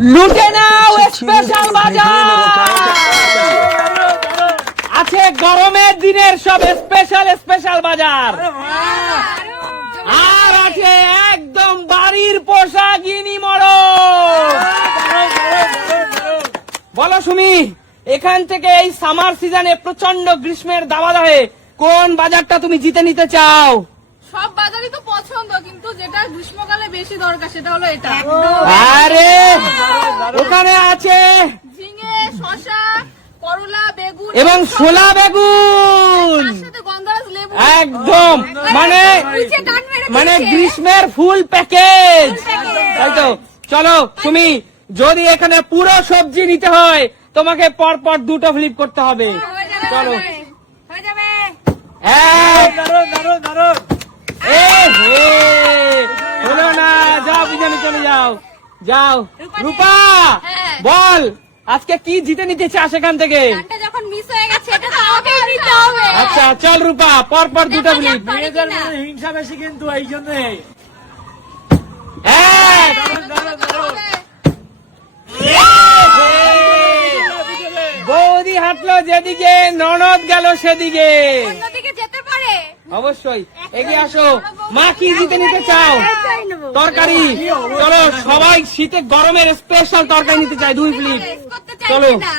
লুটে নাও স্পেশাল বাজার আছে গরমের দিনের সব স্পেশাল বাজার আর আছে একদম বাড়ির পোষা গিনি মোড়ক। বলো সুমি, এখান থেকে এই সামার সিজনে প্রচন্ড গ্রীষ্মের দাবাদাহে কোন বাজারটা তুমি জিতে নিতে চাও? সব বাজারই তো পছন্দ, কিন্তু যেটা গ্রীষ্মকালে বেশি দরকার সেটা হলো এটা। আরে ওখানে আছে ঝিঙে, শসা, করলা, বেগুন এবং ছোলা বেগুন, তার সাথে গন্ধরাজ লেবু, একদম মানে গ্রীষ্মের ফুল প্যাকেজ, তাই তো? চলো তুমি, যদি এখানে পুরো সবজি নিতে হয় তোমাকে পরপর দুটো ফ্লিপ করতে হবে। চলো হয়ে যাবে। হলো না, যাও পিছনে চলে যাও। যাও রূপা, হ্যাঁ। বল আজকে কি জিতে নিতে চাস এখান থেকে? গানটা যখন মিস হয়ে গেছে এটা তো আমাকেই নিতে হবে। আচ্ছা চল রূপা, পরপর দুটো ফ্লিপ। মেয়েদের মধ্যে হিংসা বেশি কিন্তু এই জন্য। বৌদি হাঁটলো যেদিকে, ননদ গেল সেদিকে। অন্যদিকে যেতে পারে। অবশ্যই এগিয়ে আসো। মা কি জিতে নিতে চাও? তরকারি। চলো সবাই শীতে গরমের স্পেশাল তরকারি নিতে চাই, 2 ফ্লিপ। করতে চাইছি চলো। না।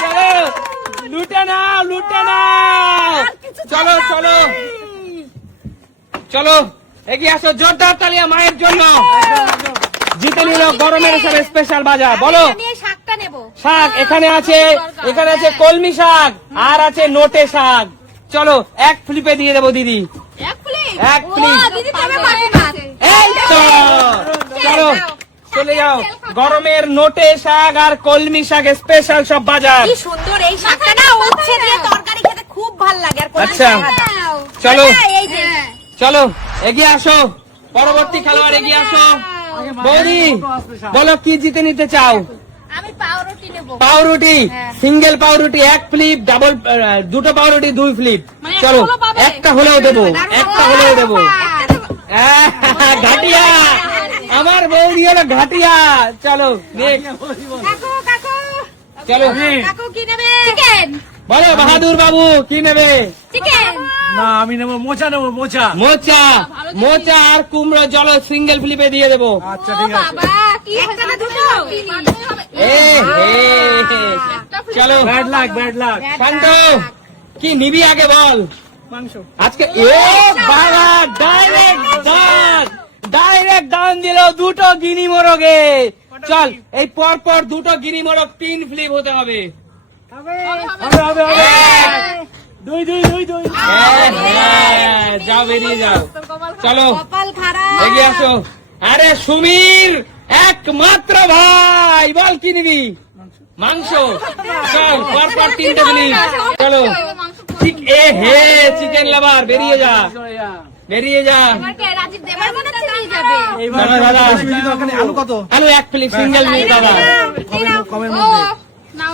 চলো লুটে নাও, লুটে নাও। চলো চলো চলো এগিয়ে আসো। জোরদার তালিয়া মায়ের জন্য। জিতে নিল গরমের সব স্পেশাল বাজার। বলো আমি এই শাকটা নেব। শাক এখানে আছে কলমি শাক আর আছে নোটে শাক। চলো 1 ফ্লিপে দিয়ে দেবো দিদি। এক প্লেট। এক প্লেট। দিদি তবে পারবে না। এই তো চলো চলে যাও। গরমের নোটে শাক আর কলমি শাক স্পেশাল সব বাজার। কি সুন্দর এই শাকটা না, উচ্ছে দিয়ে তরকারি খেতে খুব ভালো লাগে। আর কোন আচ্ছা, শাক? চলো এই যে চলো এগিয়ে আসো। পরবর্তী খেলোয়াড় এগিয়ে আসো। বৌদি বলো কি জিতে নিতে চাও? আমি পাউরুটি নেব। পাউরুটি, সিঙ্গেল পাউরুটি 1 ফ্লিপ, ডাবল দুটো পাউরুটি 2 ফ্লিপ। মানে চলো একটা হলেও পাবে? একটা হলেও দেবো, একটা হলেও দেবো। ঘাটিয়া, আমার বৌদি হলো ঘাটিয়া। চলো next। কাকু কাকু চলো কাকু কি নেবে? চিকেন। বলো বাহাদুর বাবু কি নেবে? চিকেন। না আমি নেবো মোচা, নেবো মোচা। মোচা, মোচা আর কুমড়ো। চলো সিঙ্গেল ফ্লিপে দিয়ে দেবো। আচ্ছা ও ঠিক আছে। বাবা, কি একটা না দুটো? এ হে, চলো ব্যাড লাক, ব্যাড লাক। শান্ত, কি নিবি আগে বল? মাংস। আজকে বাবা ডাইরেক্ট দান দিল দুটো গিনি মোরগে। চল এই পরপর দুটো গিনি মোরগ 3 ফ্লিপ হতে হবে। হবে হবে হবে। দুই দুই দুই দুই। যাও বেরিয়ে যাও। চলো কপাল খারাপ। এগিয়ে আসো। আরে সুমির একমাত্র ভাই, বল কি নিবি? মাংস। চল পরপর 3টে ফ্লিপ। চলো চিকেন লাভার, বেরিয়ে যা, বেরিয়ে যা। রাজীব দেবার মনে হচ্ছে নিয়ে যাবে। এইবার চলো দাদা। আলু কত? আলু 1 ফ্লিপ, সিঙ্গেল ফ্লিপ দাদা। কমের ও, মধ্যে।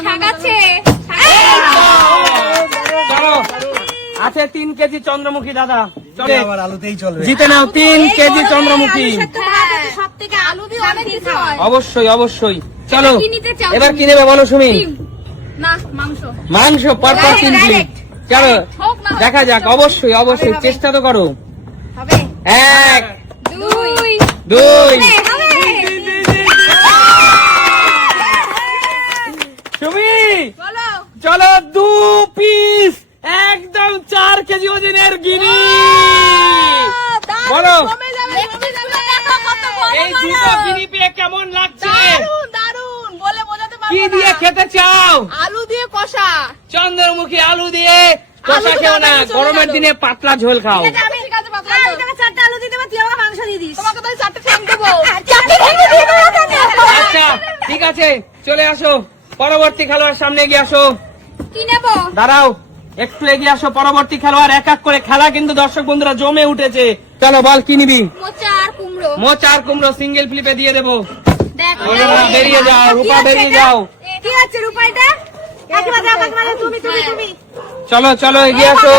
শাক আছে। চলো আছে 3 কেজি চন্দ্রমুখী দাদা। চলে আবার আলুতেই চলবে। জিতে নাও 3 কেজি চন্দ্রমুখী। সব থেকে আলু দিয়ে অনেক কিছু হয়। অবশ্যই অবশ্যই। চলো কি নিতে চাও এবার তুমি? কি নেবে বলো সুমি? ডিম। না, মাংস। মাংস পরপর 3 ফ্লিপ। চলো হোক না হোক। দেখা যাক। অবশ্যই অবশ্যই চেষ্টা তো করো। হবে। 1 দুই। 2 হবে। সুমি বলো। চলো 2 পিস একদম 4 কেজি ওজনের গিনি। বলো কমে যাবে, কমে যাবে। দেখো কত বড় এই বড়। দুটো গিনি পেয়ে কেমন লাগছে? দারুন, দারুন, বলে বোঝাতে পারবো কি না। দিয়ে খেতে চাও? আলু দিয়ে কষা। চন্দ্রমুখী আলু দিয়ে কষা আলু খেও না, দাদা চলে গরমের গেল। দিনে পাতলা ঝোল খাও। ঠিক আছে, পাতলা খাও। আমি তোকে 4টা আলু দিয়ে দেবো, তুই আমাকে মাংস দিয়ে দিস। তোমাকে তো 4টা ঠ্যাং দেবো। 4টা ঠ্যাং দিয়ে দেবো। আচ্ছা ঠিক আছে, চলে আসো। পরবর্তী খেলোয়াড় সামনে এগিয়ে আসো। কি নেবো? দাঁড়াও একটু এগিয়ে আসো। পরবর্তী খেলোয়াড় এক এক করে। খেলা কিন্তু দর্শক বন্ধুরা জমে উঠেছে। চলো বল কি নিবি? মোচা আর কুমড়ো। মোচা আর কুমড়ো সিঙ্গেল ফ্লিপে দিয়ে দেবো। দেখ, বেরিয়ে যাও রূপা, বেরিয়ে যাও। কি আছে রূপাইটা? কাকিমা তুমি তুমি তুমি। চলো চলো এগিয়ে আসো।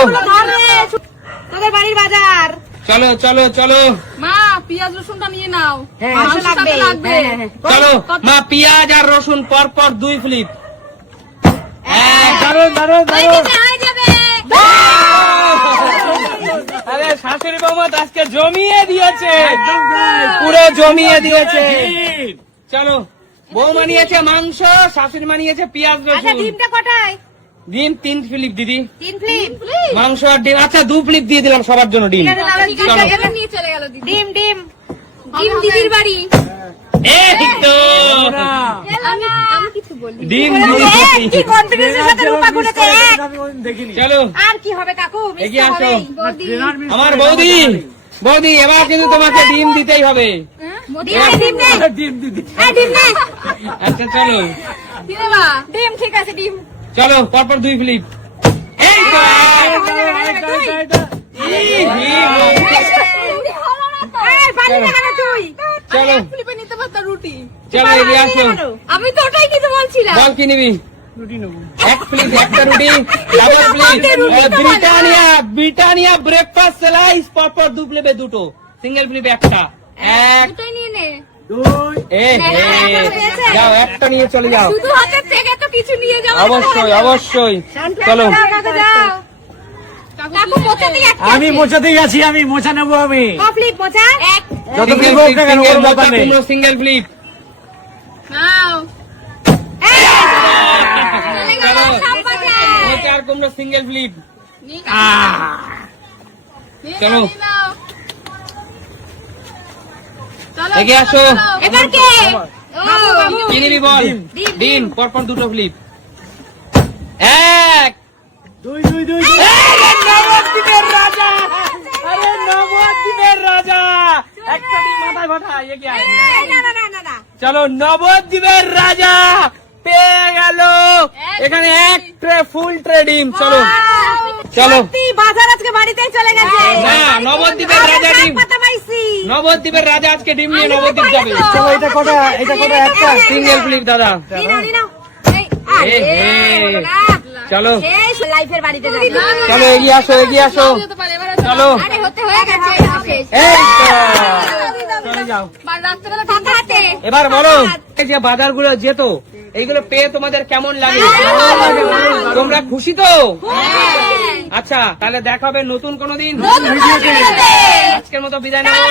তোদের বাড়ির বাজার। চলো চলো চলো। মা পেঁয়াজ রসুনটা নিয়ে নাও। হ্যাঁ, মাংসের সাথে লাগবে। চলো মা পেঁয়াজ আর রসুন পর পর 2 ফ্লিপ। দারুন দারুন হয়ে দারুন যাবে, হয়ে যাবে। আরে শাশুড়ি বৌমা তো আজকে জমিয়ে দিয়েছে, পুরো জমিয়ে দিয়েছে। চলো বৌমা নিয়েছে মাংস, শাশুড়ি মা নিয়েছে পেঁয়াজ আচ্ছা, রসুন। ডিমটা কটায়? ডিম 3 ফ্লিপ দিদি, 3 ফ্লিপ। মাংস আর ডিম। আচ্ছা 2 ফ্লিপ দিয়ে দিলাম সবার জন্য ডিম। ঠিক আছে, এবার নিয়ে চলে গেল দিদি। ডিম ডিম ডিম দিদির বাড়ি। এই তো আমি আমি কিছু বলি। ডিম কি দিদি। কনফিডেন্সের সাথে রূপা গুলোকে এক। আমি কোনদিন দেখিনি চলো আর কি হবে কাকু? মিস এগিয়ে তো আসো। হবেই। বৌদি। ট্রেনার মিস আমার করে বৌদি, গেল। বৌদি এবার কিন্তু তোমাকে ডিম দিতেই হবে। ডিম নে। ডিম দিদি ডিম নে। আচ্ছা চলো কি দেবা? ডিম ঠিক আছে ডিম। চলো পরপর 2 ফ্লিপ। এই তো পারি না কেন তুই? চলো ফ্লিপে নিতে পারতা রুটি। চলো এগিয়ে আসো। আমি তো ওটাই কিছু বলছিলাম। বল কি নিবি? রুটি নেবো 1 ফ্লিপ, একটা রুটি, double flip, Britannia breakfast slice পরপর 2 ফ্লিপে 2টো, সিঙ্গেল ফ্লিপে একটা। এক দুটোই নিয়ে নে। দুই যাও একটা নিয়ে চলে যাও। শুধু হাতের থেকে তো কিছু নিয়ে যাওয়া অবশ্যই অবশ্যই চলো। কাকু যাও। কাকু মোচা দিয়ে একটা আমি মোচাতেই আছি, আমি মোচা নেবো আমি ফ্লিপ মোচা এক। যত সিঙ্গেল ফ্লিপ হোক ফ্লিপ, না কেন সিঙ্গেল কোনো ব্যাপার নেই সিঙ্গেল ফ্লিপ। নাও। চলে গেল চলো। সব বাজে। মোচা আর কুমড়ো সিঙ্গেল ফ্লিপ। নিয়ে নাও। নিয়ে চলো। নাও, নিয়ে নাও। চলো, এগিয়ে আসো। চলো, চলো। এবার কে? কি নিবি বল? ডিম, ডিম পরপর 2টো ফ্লিপ। এক দুই দুই দুই দুই। নবদ্বীপের রাজা, আরে নবদ্বীপের রাজা, একটা ডিম মাথায় ফাটাই এগিয়ে আয়। না। চলো নবদ্বীপের রাজা পেয়ে গেল এখানে এক ট্রে ফুল ট্রে ডিম। চলো চলো সত্যি বাজার আজকে বাড়িতেই চলে গেছে। না, নবদ্বীপের রাজা ডিম। পাতা পাইছি। নবদ্বীপের রাজা আজকে ডিম নিয়ে নবদ্বীপ যাবে। চলো এটা কটা একটা সিঙ্গেল ফ্লিপ দাদা। নিয়ে নাও, নিয়ে নাও। এই, এ হে। আরে, চলো শেষ লাইফের বাড়িতে যাবে। চলো এগিয়ে আসো এগিয়ে আসো। চলো আরে হতে হয়ে গেছে শেষ। এই তো চলে যাও। রাত্রেবেলা ফাঁকা হাতে। এবার বলো এই যে বাজারগুলো যেত এইগুলো পেয়ে তোমাদের কেমন লাগে? তোমরা খুশি তো? আচ্ছা তাহলে দেখা হবে নতুন কোনো দিন। নতুন ভিডিওতে। আজকের মতো বিদায় নেবো।